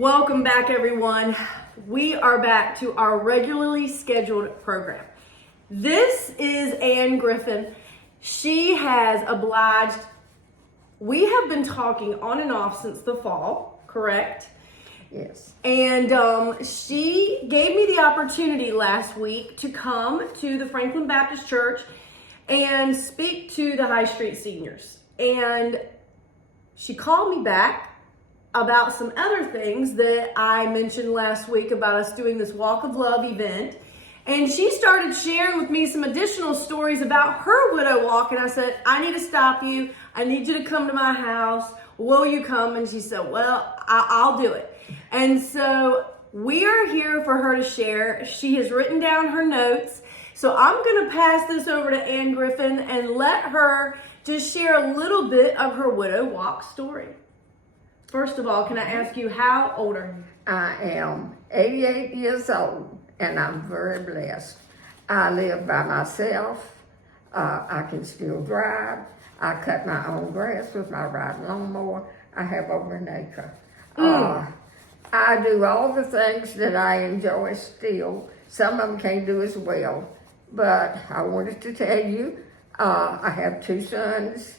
Welcome back, everyone. We are back to our regularly scheduled program. This is Ann Griffin. She has obliged. We have been talking on and off since the fall, correct? Yes. And she gave me the opportunity last week to come to the Franklin Baptist Church and speak to the High Street seniors. And she called me back about some other things that I mentioned last week about us doing this Walk of Love event. And she started sharing with me some additional stories about her widow walk. And I said, I need to stop you. I need you to come to my house. Will you come? And she said, well, I'll do it. And so we are here for her to share. She has written down her notes. So I'm going to pass this over to Ann Griffin and let her just share a little bit of her widow walk story. First of all, can I ask you, how old are you? I am 88 years old, and I'm very blessed. I live by myself. I can still drive. I cut my own grass with my riding lawnmower. I have over an acre. I do all the things that I enjoy still. Some of them can't do as well. But I wanted to tell you, I have two sons.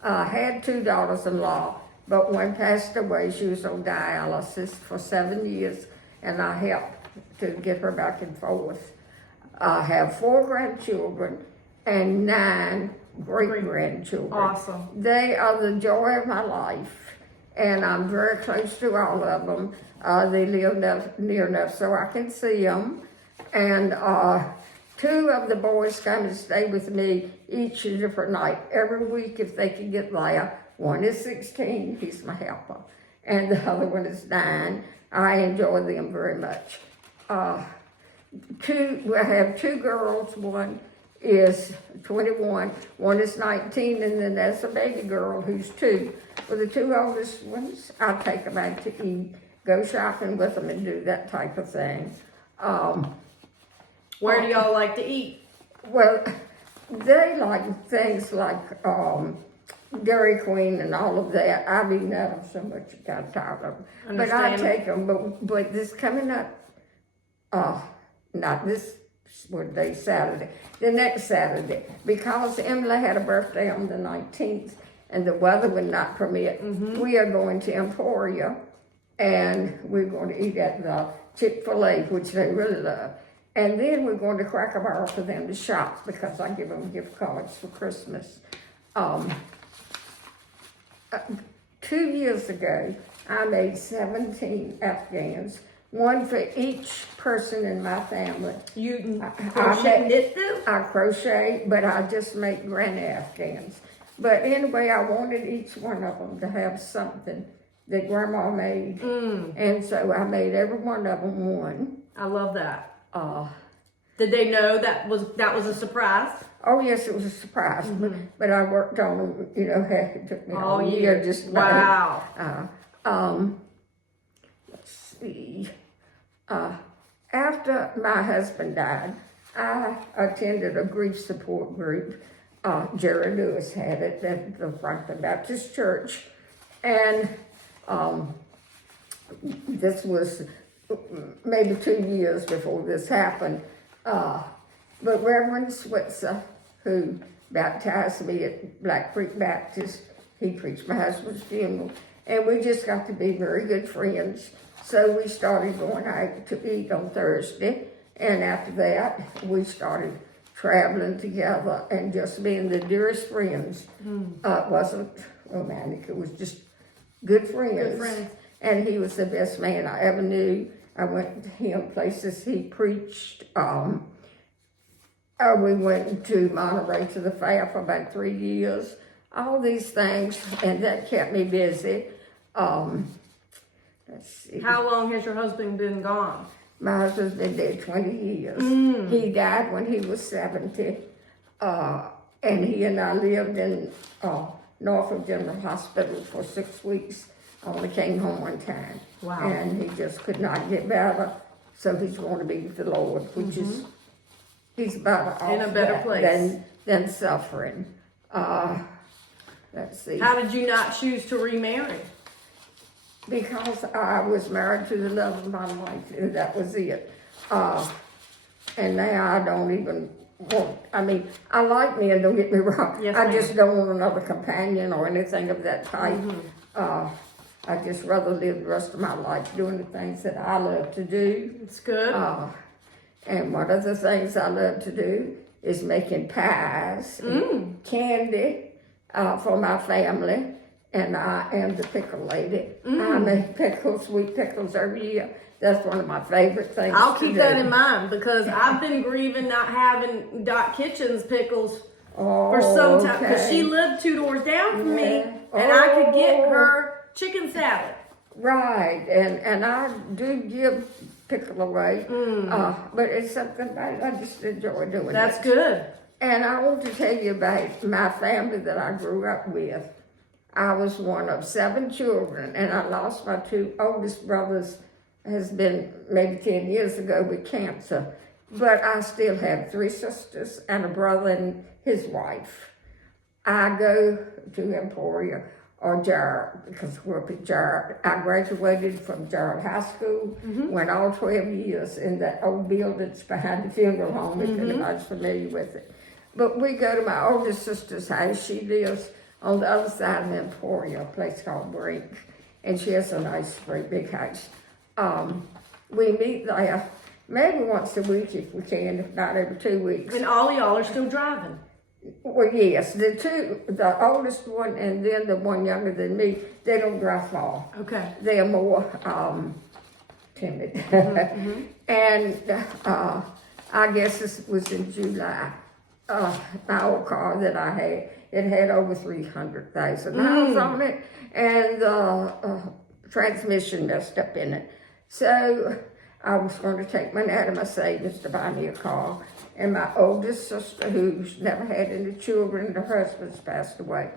I had two daughters-in-law. But one passed away. She was on dialysis for 7 years, and I helped to get her back and forth. I have 4 grandchildren and 9 great-grandchildren. Awesome. They are the joy of my life, and I'm very close to all of them. They live near enough so I can see them. And 2 of the boys come and stay with me each a different night, every week if they can get there. One is 16, he's my helper, and the other one is 9. I enjoy them very much. I have 2 girls. One is 21, one is 19, and then there's a baby girl who's 2. For the 2 oldest ones, I take them out to eat, go shopping with them, and do that type of thing. Where do y'all like to eat? Well, they like things like Dairy Queen and all of that. I've eaten out of so much I got tired of them. But I take them. But this coming up, not this day, Saturday, the next Saturday, because Emily had a birthday on the 19th and the weather would not permit, we are going to Emporia and we're going to eat at the Chick-fil-A, which they really love. And then we're going to Cracker Barrel for them to shop because I give them gift cards for Christmas. 2 years ago, I made 17 Afghans, one for each person in my family. You knit them? I crochet, but I just make granny Afghans. But anyway, I wanted each one of them to have something that Grandma made. And so I made every one of them one. I love that. Did they know that was a surprise? Oh yes, it was a surprise, but I worked on them. You know, it took me all year just. Wow. Let's see. After my husband died, I attended a grief support group. Jerry Lewis had it at the Franklin Baptist Church, and this was maybe 2 years before this happened. But Reverend Switzer, who baptized me at Black Creek Baptist, he preached my husband's funeral, and we just got to be very good friends. So we started going out to eat on Thursday, and after that, we started traveling together and just being the dearest friends. It wasn't romantic, it was just good friends. Good friends. And he was the best man I ever knew. I went to him places he preached. We went to Monterey to the fair for about 3 years. All these things, and that kept me busy. Let's see. How long has your husband been gone? My husband's been dead 20 years. He died when he was 70. And he and I lived in Norfolk General Hospital for 6 weeks. I only came home one time. Wow. And he just could not get better. So he's going to be with the Lord, which is, he's better off in a better place than suffering. Let's see. How did you not choose to remarry? because I was married to the love of my life, and that was it. And now I don't even want, I mean, I like men, don't get me wrong. Yes, I ma'am. just don't want another companion or anything of that type. I just rather live the rest of my life doing the things that I love to do. It's good. And one of the things I love to do is making pies, and candy for my family. And I am the pickle lady. I make pickles, sweet pickles every year. That's one of my favorite things. I'll to keep do. that in mind because I've been grieving not having Dot Kitchen's pickles for some time because she lived 2 doors down from me, and I could get her chicken salad. Right, and I do give pickle away, but it's something I just enjoy doing. That's it. good. And I want to tell you about my family that I grew up with. I was one of 7 children, and I lost my 2 oldest brothers. Has been maybe 10 years ago with cancer, but I still have 3 sisters and a brother and his wife. I go to Emporia or Jarrett because I grew up at Jarrett. I graduated from Jarrett High School, went all 12 years in that old buildings behind the funeral home, if anybody's familiar with it. But we go to my oldest sister's house. She lives on the other side of Emporia, a place called Brink, and she has a nice, great big house. We meet there maybe once a week if we can, if not every 2 weeks. And all y'all are still driving. Well, yes, the oldest one and then the one younger than me, they don't drive far. Okay. They are more timid. And I guess this was in July. My old car that I had, it had over 300,000 miles on it, and the transmission messed up in it. So I was going to take money out of my savings to buy me a car. And my oldest sister, who's never had any children, her husband's passed away,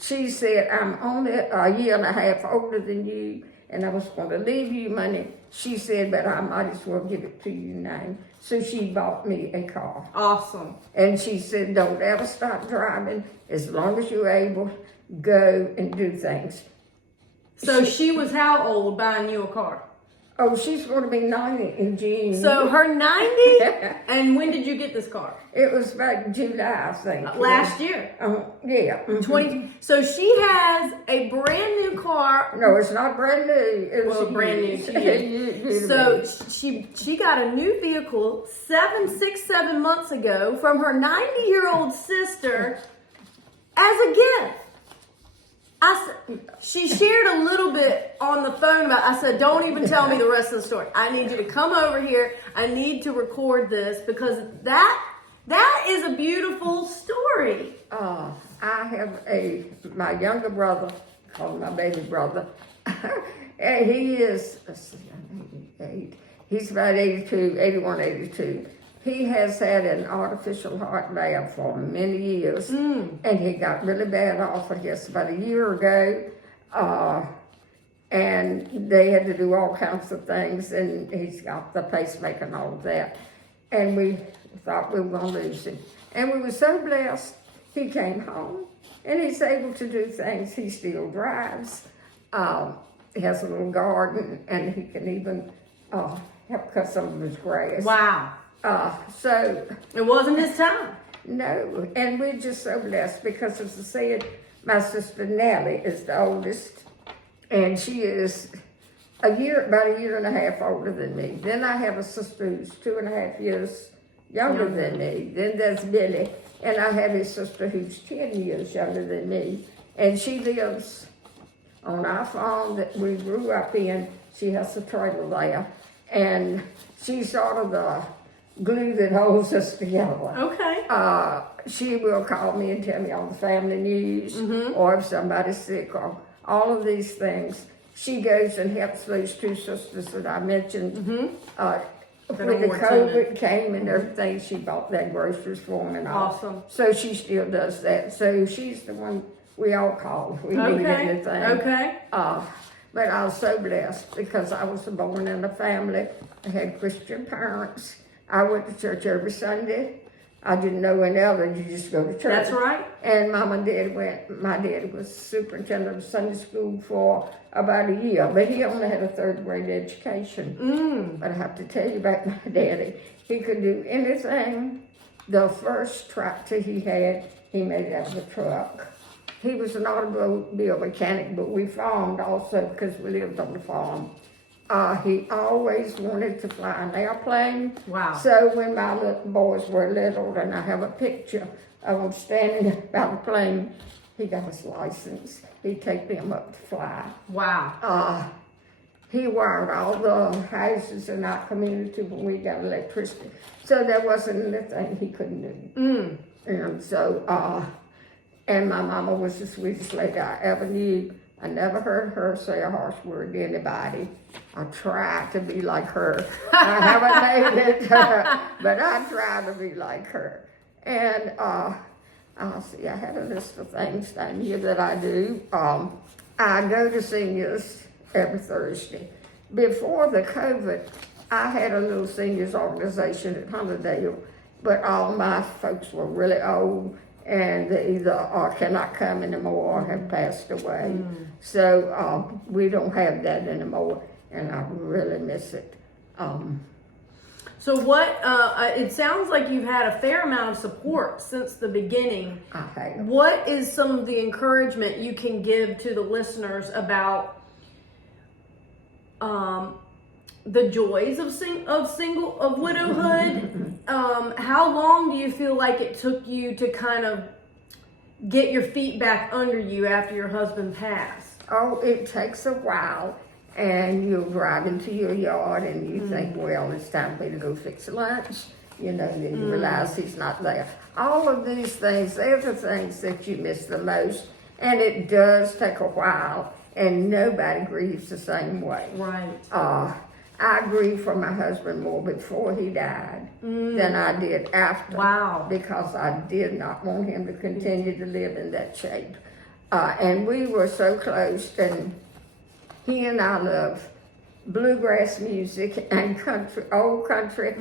she said, I'm only a year and a half older than you, and I was going to leave you money. She said, but I might as well give it to you now. So she bought me a car. Awesome. And she said, don't ever stop driving. As long as you're able, go and do things. So she was how old buying you a car? Oh, she's going to be 90 in June. So her 90? And when did you get this car? It was about July, I think. Last year. Yeah. 20. So she has a brand new car. No, it's not brand new. It was Brand new to you. So she got a new vehicle 7 months ago from her 90-year-old sister as a gift. She shared a little bit on the phone about, I said, don't even tell me the rest of the story. I need you to come over here. I need to record this because that is a beautiful story. I have my younger brother, called my baby brother, and he is, let's see, I'm 88. He's about 82, 81, 82. He has had an artificial heart valve for many years, and he got really bad off, I guess, about a year ago. And they had to do all kinds of things, and he's got the pacemaker and all of that. And we thought we were going to lose him. And we were so blessed. He came home, and he's able to do things. He still drives. He has a little garden, and he can even help cut some of his grass. Wow. So it wasn't his time. No, and we're just so blessed because, as I said, my sister Nellie is the oldest, and she is about a year and a half older than me. Then I have a sister who's 2.5 years younger than me. Then there's Billy, and I have a sister who's 10 years younger than me, and she lives on our farm that we grew up in. She has a trailer there, and she's sort of the glue that holds us together. Okay. She will call me and tell me all the family news, or if somebody's sick, or all of these things. She goes and helps those 2 sisters that I mentioned. When the COVID came and everything, she bought their groceries for them and all. Awesome. So she still does that. So she's the one we all call if we need anything. Okay. But I was so blessed because I was born in a family. I had Christian parents. I went to church every Sunday. I didn't know any other. You just go to church. That's right. And Mom and Dad went. My dad was superintendent of Sunday school for about a year, but he only had a third grade education. But I have to tell you about my daddy. He could do anything. The first tractor he had, he made out of a truck. He was an automobile mechanic, but we farmed also because we lived on the farm. He always wanted to fly an airplane. Wow. So when my little boys were little, and I have a picture of him standing by the plane, he got his license. He'd take them up to fly. Wow. He wired all the houses in our community when we got electricity. So there wasn't anything he couldn't do. And so, and my mama was the sweetest lady I ever knew. I never heard her say a harsh word to anybody. I tried to be like her. I haven't made it, but I tried to be like her. And I'll see, I had a list of things down here that I do. I go to seniors every Thursday. Before the COVID, I had a little seniors organization at Hunterdale, but all my folks were really old and they either cannot come anymore or have passed away. So we don't have that anymore, and I really miss it. So what, it sounds like you've had a fair amount of support since the beginning. I have. What is some of the encouragement you can give to the listeners about the joys of widowhood? How long do you feel like it took you to kind of get your feet back under you after your husband passed? Oh, it takes a while, and you'll drive into your yard and you think, well, it's time for me to go fix lunch. You know, and then you realize he's not there. All of these things, they're the things that you miss the most, and it does take a while, and nobody grieves the same way. Right. I grieved for my husband more before he died than I did after. Wow. Because I did not want him to continue to live in that shape. And we were so close, and he and I love bluegrass music and country, old country,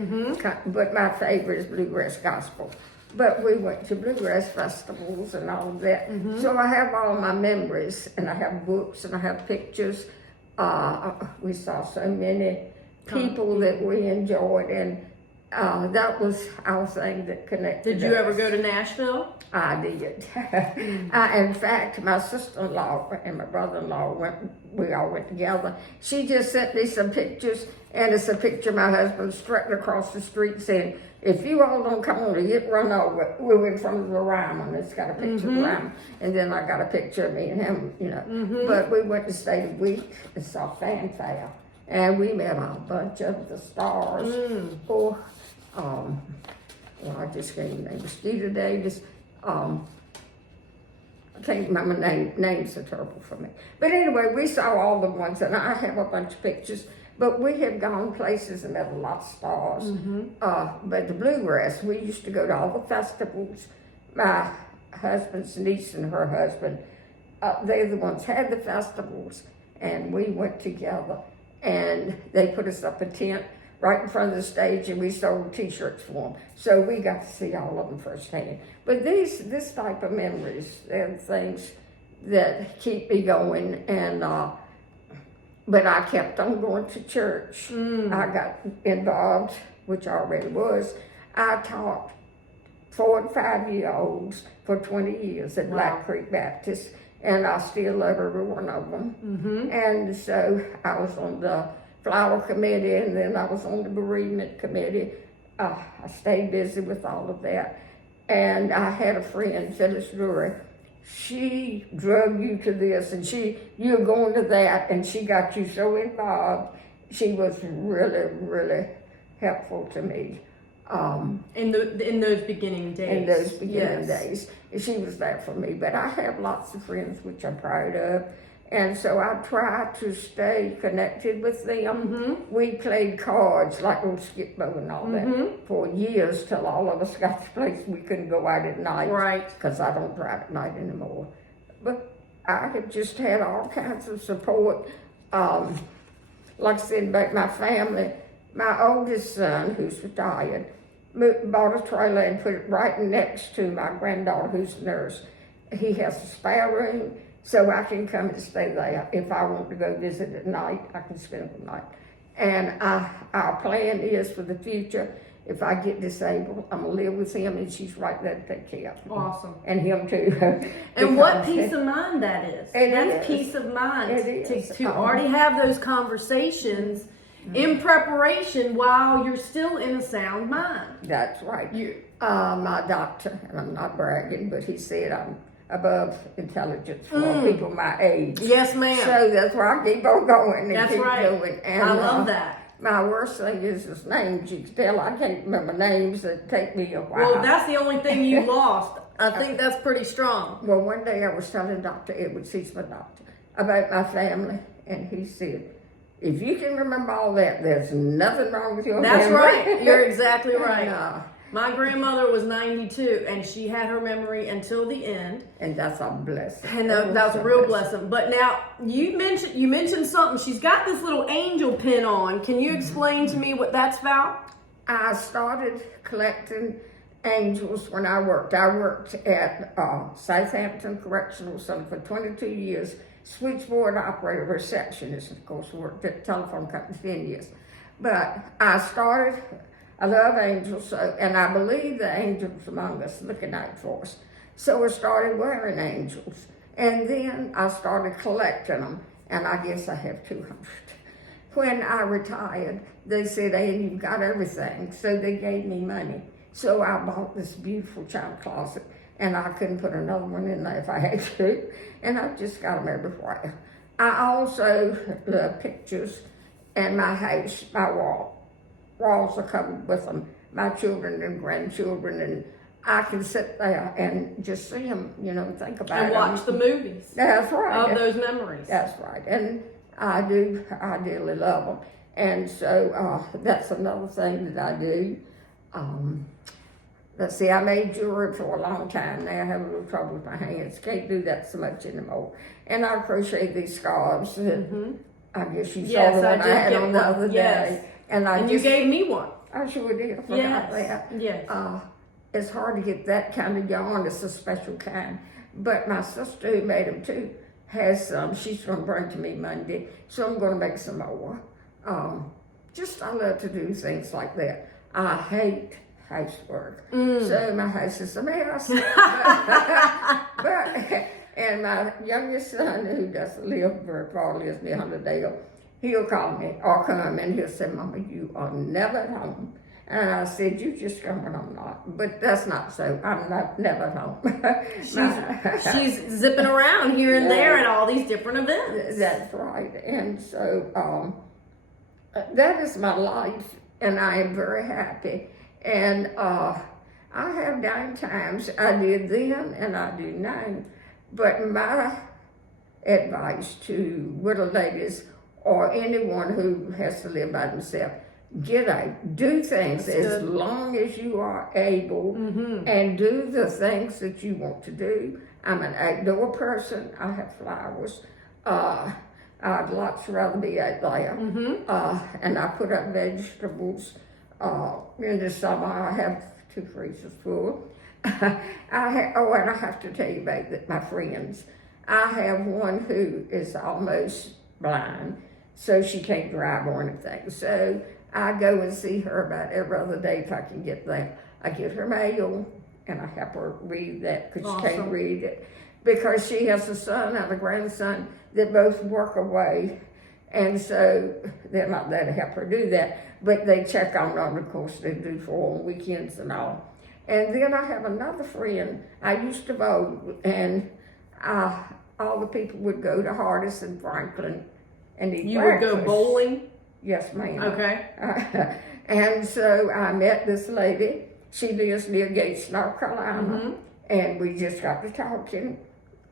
but my favorite is bluegrass gospel. But we went to bluegrass festivals and all of that. So I have all my memories, and I have books, and I have pictures. We saw so many people that we enjoyed, and that was our thing that connected Did you us. ever go to Nashville? I did. In fact, my sister-in-law and my brother-in-law we all went together. She just sent me some pictures, and it's a picture of my husband strutting across the street saying, if you all don't come on, get run over. We were in front of the Ryman. It's got a picture of the Ryman. And then I got a picture of me and him, you know. But we went to stay a week and saw fanfare. And we met a bunch of the stars. I just can't remember. Skeeter Davis. I can't remember names are terrible for me. But anyway, we saw all the ones, and I have a bunch of pictures. But we have gone places and met a lot of stars. But the bluegrass, we used to go to all the festivals. My husband's niece and her husband, they're the ones had the festivals, and we went together. And they put us up a tent right in front of the stage, and we sold T-shirts for them. So we got to see all of them firsthand. But this type of memories, they're the things that keep me going. And but I kept on going to church. I got involved, which I already was. I taught 4 and 5 year olds for 20 years at Black Creek Baptist, and I still love every one of them. And so I was on the flower committee, and then I was on the bereavement committee. I stayed busy with all of that. And I had a friend, Phyllis Drury. She drug you to this, and you're going to that, and she got you so involved. She was really, really helpful to me. In those beginning days. In those beginning days. She was there for me. But I have lots of friends, which I'm proud of. And so I try to stay connected with them. We played cards like on Skip Bow and all that for years, till all of us got to the place we couldn't go out at night. Right. Because I don't drive at night anymore. But I have just had all kinds of support. Like I said, about my family, my oldest son, who's retired, bought a trailer and put it right next to my granddaughter who's a nurse. He has a spare room, so I can come and stay there. If I want to go visit at night, I can spend the night. And our plan is for the future, if I get disabled, I'm gonna live with him, and she's right there to take care of me. Awesome. And him too. And what peace of mind that is. That's is. peace of mind It is. to already have those conversations in preparation while you're still in a sound mind. That's right. My doctor, and I'm not bragging, but he said I'm above intelligence for people my age. Yes, ma'am. So that's why I keep on going and That's keep right. doing. And, I love that. My worst thing is his names. You can tell I can't remember names that take me a while. Well, that's the only thing you lost. I think that's pretty strong. Well, one day I was telling Dr. Edwards, he's my doctor, about my family, and he said, if you can remember all that, there's nothing wrong with your That's memory. right. You're exactly right. And, my grandmother was 92, and she had her memory until the end. and that's a blessing. And that was a real blessing. But now you mentioned something. She's got this little angel pin on. Can you explain to me what that's about? I started collecting angels when I worked. I worked at Southampton Correctional Center for 22 years, switchboard operator, receptionist, of course, worked at the telephone company 10 years. But I love angels, and I believe the angels among us looking out for us. So I started wearing angels, and then I started collecting them, and I guess I have 200. When I retired, they said, hey, you've got everything, so they gave me money. So I bought this beautiful china closet, and I couldn't put another one in there if I had to, and I've just got them everywhere. I also love pictures, and my house, my walls are covered with them, my children and grandchildren, and I can sit there and just see them, think about them. And watch the movies. That's right. Of those memories. That's right. And I dearly love them. And so that's another thing that I do. Let's see, I made jewelry for a long time. Now I have a little trouble with my hands. Can't do that so much anymore. And I crochet these scarves. I guess you saw the one I had on the other day. And you gave me one. I sure did. I forgot that. Yes. It's hard to get that kind of yarn. It's a special kind. But my sister, who made them too, has some. She's going to bring to me Monday. So I'm going to make some more. I love to do things like that. I hate housework. So my house is a mess. And my youngest son, who doesn't live very far, lives near Hunterdale, he'll call me or come and he'll say, Mama, you are never at home. And I said, you just come when I'm not. But that's not so. I'm not never at home. She's zipping around here and there at all these different events. That's right. And so that is my life, and I am very happy. And I have down times. I did then and I do now. But my advice to widow ladies or anyone who has to live by themselves, get out, do things as long as you are able, and do the things that you want to do. I'm an outdoor person. I have flowers. I'd lots rather be out there. And I put up vegetables. In the summer, I have 2 freezers full. And I have to tell you about my friends. I have one who is almost blind, so she can't drive or anything. So I go and see her about every other day if I can get there. I get her mail, and I help her read that because she can't read it. Because she has a son and a grandson that both work away, and so they're not there to help her do that, but they check on her, and of course they do for on weekends and all. And then I have another friend. I used to vote, and all the people would go to Hardis and Franklin and eat breakfast. Would go bowling? Yes, ma'am. Okay. And so I met this lady. She lives near Gates, North Carolina, and we just got to talking.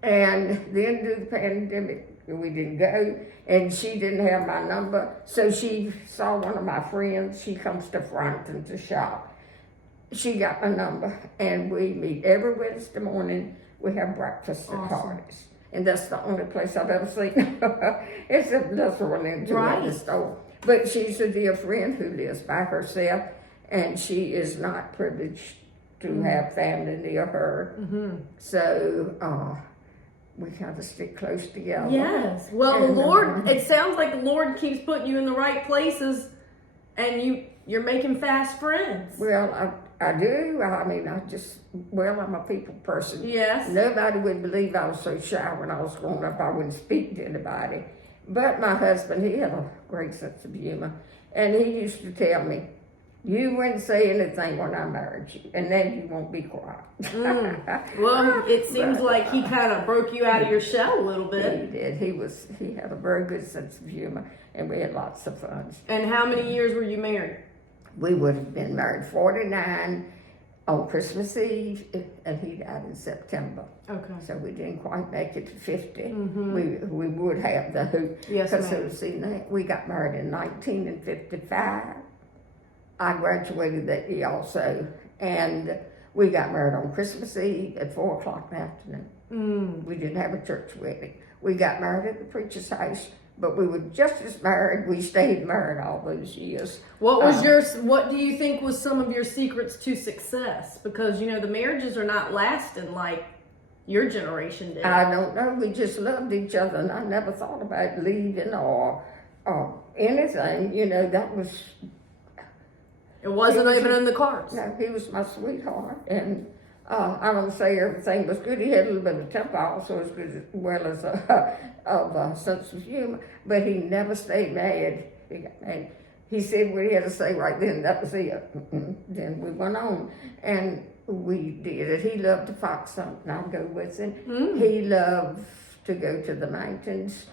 And then due to the pandemic, we didn't go, and she didn't have my number, so she saw one of my friends. She comes to Franklin to shop. She got my number, and we meet every Wednesday morning. We have breakfast at Hardis. And that's the only place I've ever seen. Except that's one into the store. But she's a dear friend who lives by herself. and she is not privileged to have family near her. So we kind of stick close together. Yes. Well, And, the Lord, it sounds like the Lord keeps putting you in the right places, and you're making fast friends. Well, I do. I mean, I'm a people person. Yes. Nobody would believe I was so shy when I was growing up. I wouldn't speak to anybody. But my husband, he had a great sense of humor. And he used to tell me, you wouldn't say anything when I married you, and then you won't be quiet. Well, it seems like he kind of broke you out of your shell a little bit. He did. He had a very good sense of humor, and we had lots of fun. And how many years were you married? We would have been married 49 on Christmas Eve, and he died in September. Okay. So we didn't quite make it to 50. We would have the hoop. Yes, Because ma'am. we got married in 1955. I graduated that year also, and we got married on Christmas Eve at 4 o'clock in the afternoon. We didn't have a church wedding. We got married at the preacher's house, but we were just as married. We stayed married all those years. What do you think was some of your secrets to success? Because, the marriages are not lasting like your generation did. I don't know. We just loved each other, and I never thought about leaving or anything. That was... It wasn't even in the cards. No, he was my sweetheart, and I don't say everything was good. He had a little bit of temper, also as good as well as a sense of humor, but he never stayed mad. He said what he had to say right then. That was it. Then we went on, and we did it. He loved to fox hunt, and I'd go with him. He loved to go to the mountains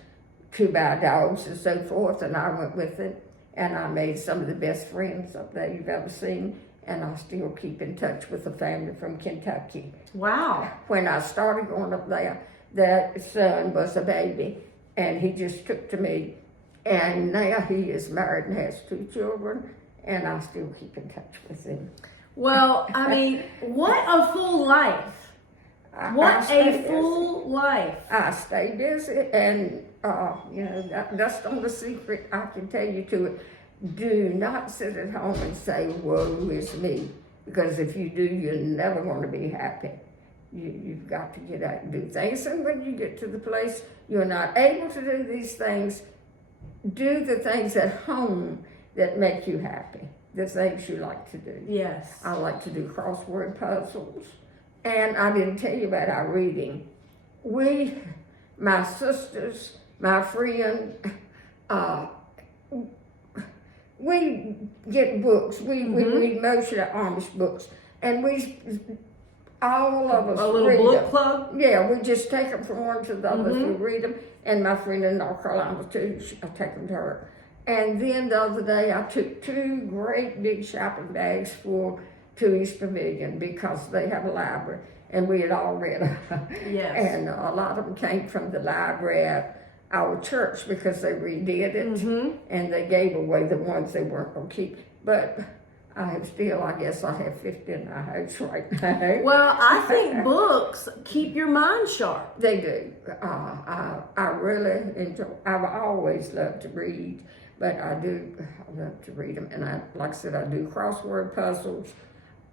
to buy dogs and so forth, and I went with him. And I made some of the best friends up there you've ever seen. And I still keep in touch with a family from Kentucky. Wow. When I started going up there, that son was a baby. And he just took to me. And now he is married and has 2 children. And I still keep in touch with him. Well, I mean, what a full life. What a full life. I stay busy, and that's the only secret I can tell you to it. Do not sit at home and say, woe is me, because if you do, you're never going to be happy. You've got to get out and do things, and when you get to the place you're not able to do these things, do the things at home that make you happy, the things you like to do. Yes. I like to do crossword puzzles. And I didn't tell you about our reading. My sisters, my friend, we get books. We read most of the Amish books. And all of us a little read book them. club? Yeah, we just take them from one to the other. We read them. And my friend in North Carolina too, I take them to her. And then the other day I took 2 great big shopping bags full to East Pavilion because they have a library, and we had all read them. Yes. And a lot of them came from the library at our church because they redid it, and they gave away the ones they weren't going to keep. But I guess I have 50 in my house right now. Well, I think books keep your mind sharp. They do. I really enjoy. I've always loved to read, but I love to read them. And like I said, I do crossword puzzles.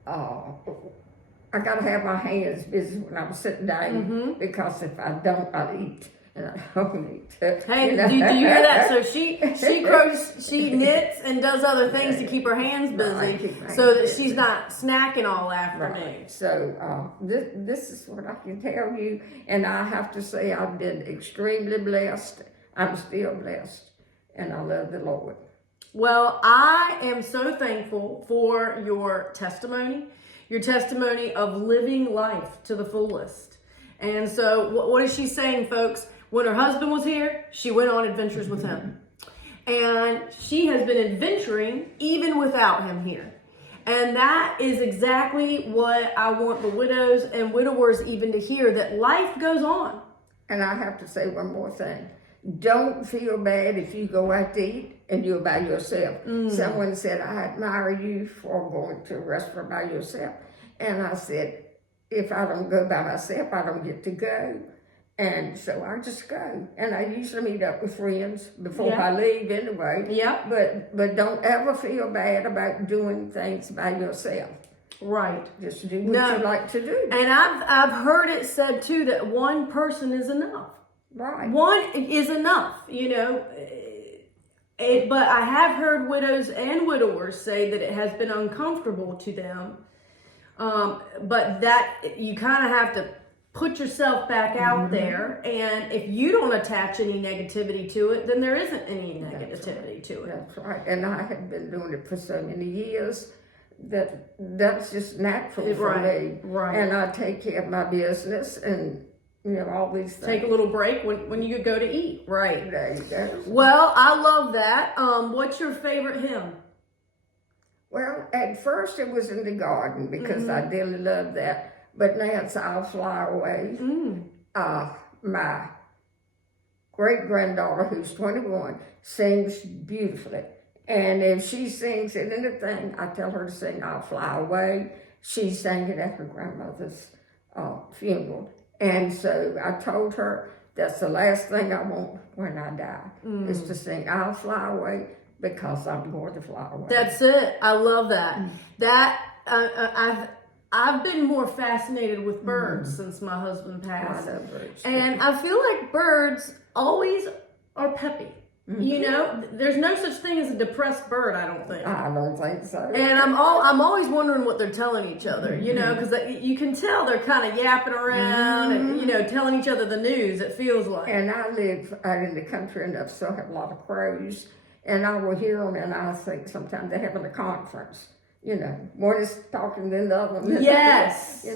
I gotta have my hands busy when I'm sitting down because if I don't, I'll eat, and I don't eat. Hey, do you hear that? So she knits and does other things to keep her hands busy, so that she's not snacking all afternoon. Right. So this is what I can tell you, and I have to say I've been extremely blessed. I'm still blessed, and I love the Lord. Well, I am so thankful for your testimony of living life to the fullest. And so what is she saying, folks? When her husband was here, she went on adventures with him. And she has been adventuring even without him here. And that is exactly what I want the widows and widowers even to hear, that life goes on. And I have to say one more thing. Don't feel bad if you go out to eat and you're by yourself. Someone said, I admire you for going to a restaurant by yourself. And I said, if I don't go by myself, I don't get to go. And so I just go. And I usually meet up with friends before Yeah. I leave anyway. Yep. But don't ever feel bad about doing things by yourself. Right. Just do what you like to do. And I've heard it said too that one person is enough. Right. One is enough, you know. But I have heard widows and widowers say that it has been uncomfortable to them. But that you kind of have to put yourself back out there, and if you don't attach any negativity to it, then there isn't any negativity to it. That's right. And I have been doing it for so many years that's just natural for me. Right. And I take care of my business and all these things. Take a little break when you go to eat. Right. There you go. Well, I love that. What's your favorite hymn? Well, at first it was in the garden because I really loved that. But now it's I'll Fly Away. My great-granddaughter, who's 21, sings beautifully. And if she sings at anything, I tell her to sing I'll Fly Away. She sang it at her grandmother's funeral. And so I told her that's the last thing I want when I die, is to sing I'll Fly Away because I'm going to fly away. That's it. I love that. I've been more fascinated with birds since my husband passed. I love birds. And I feel like birds always are peppy. You know, there's no such thing as a depressed bird, I don't think. I don't think so. And I'm always wondering what they're telling each other, because you can tell they're kind of yapping around and, telling each other the news, it feels like. And I live out in the country enough, so I have a lot of crows. And I will hear them, and I think sometimes they're having a conference. One is talking to the other one. Yes.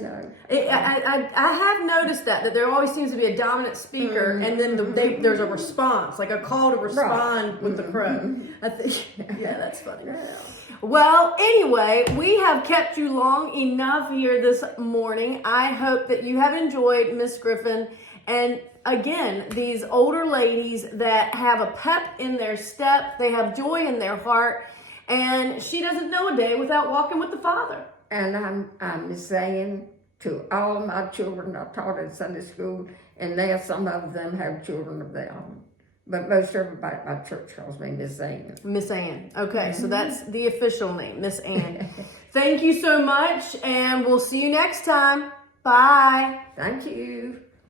I have noticed that there always seems to be a dominant speaker, and then there's a response, like a call to respond with the crow. I think, that's funny. Yeah. Well, anyway, we have kept you long enough here this morning. I hope that you have enjoyed Miss Griffin. And again, these older ladies that have a pep in their step, they have joy in their heart. And she doesn't know a day without walking with the Father. And I'm saying to all of my children, I taught in Sunday school, and now some of them have children of their own. But most everybody at my church calls me Miss Ann. Miss Ann. Okay, so that's the official name, Miss Ann. Thank you so much, and we'll see you next time. Bye. Thank you.